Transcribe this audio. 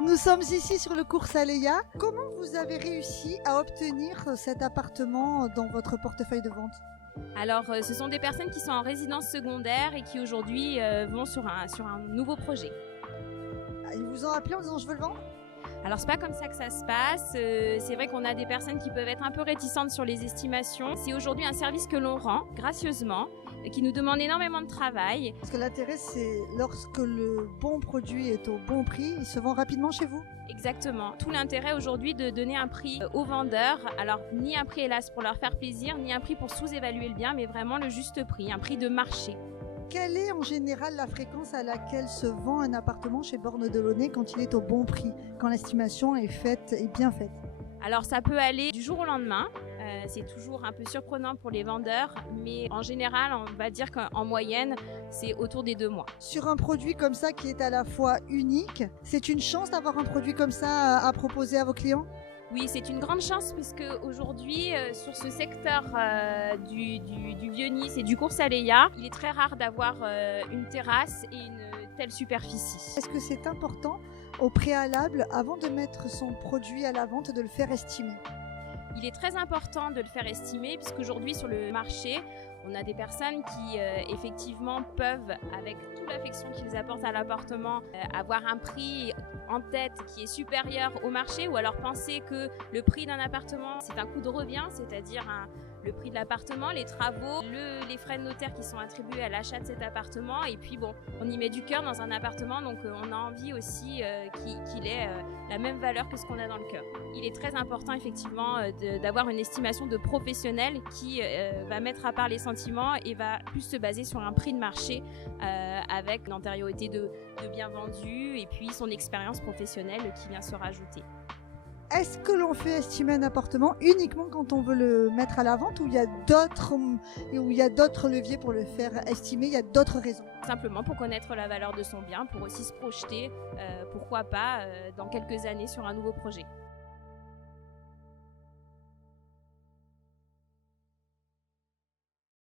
Nous sommes ici sur le cours Saleya. Comment vous avez réussi à obtenir cet appartement dans votre portefeuille de vente? Alors, ce sont des personnes qui sont en résidence secondaire et qui aujourd'hui vont sur un nouveau projet. Ils vous ont appelé en disant je veux le vendre? Alors, c'est pas comme ça que ça se passe. C'est vrai qu'on a des personnes qui peuvent être un peu réticentes sur les estimations. C'est aujourd'hui un service que l'on rend gracieusement, qui nous demande énormément de travail. Parce que l'intérêt, c'est lorsque le bon produit est au bon prix, il se vend rapidement chez vous. Exactement. Tout l'intérêt aujourd'hui de donner un prix aux vendeurs. Alors, ni un prix hélas pour leur faire plaisir, ni un prix pour sous-évaluer le bien, mais vraiment le juste prix, un prix de marché. Quelle est en général la fréquence à laquelle se vend un appartement chez Borne Delaunay quand il est au bon prix, quand l'estimation est faite et bien faite? Alors ça peut aller du jour au lendemain, c'est toujours un peu surprenant pour les vendeurs, mais en général on va dire qu'en moyenne c'est autour des 2 mois. Sur un produit comme ça qui est à la fois unique, c'est une chance d'avoir un produit comme ça à proposer à vos clients? Oui, c'est une grande chance parce qu'aujourd'hui, sur ce secteur du Vieux-Nice et du cours Saleya, il est très rare d'avoir une terrasse et une telle superficie. Est-ce que c'est important au préalable, avant de mettre son produit à la vente, de le faire estimer? Il est très important de le faire estimer puisqu'aujourd'hui sur le marché, on a des personnes qui effectivement peuvent, avec toute l'affection qu'ils apportent à l'appartement, avoir un prix en tête qui est supérieur au marché, ou alors penser que le prix d'un appartement c'est un coût de revient, c'est-à-dire le prix de l'appartement, les travaux, les frais de notaire qui sont attribués à l'achat de cet appartement, et puis bon, on y met du cœur dans un appartement, donc on a envie aussi qu'il ait la même valeur que ce qu'on a dans le cœur. Il est très important effectivement d'avoir une estimation de professionnel qui va mettre à part les sentiments et va plus se baser sur un prix de marché avec l'antériorité de bien vendu et puis son expérience professionnelle qui vient se rajouter. Est-ce que l'on fait estimer un appartement uniquement quand on veut le mettre à la vente, ou il y a d'autres leviers pour le faire estimer, il y a d'autres raisons? Simplement pour connaître la valeur de son bien, pour aussi se projeter, pourquoi pas, dans quelques années sur un nouveau projet.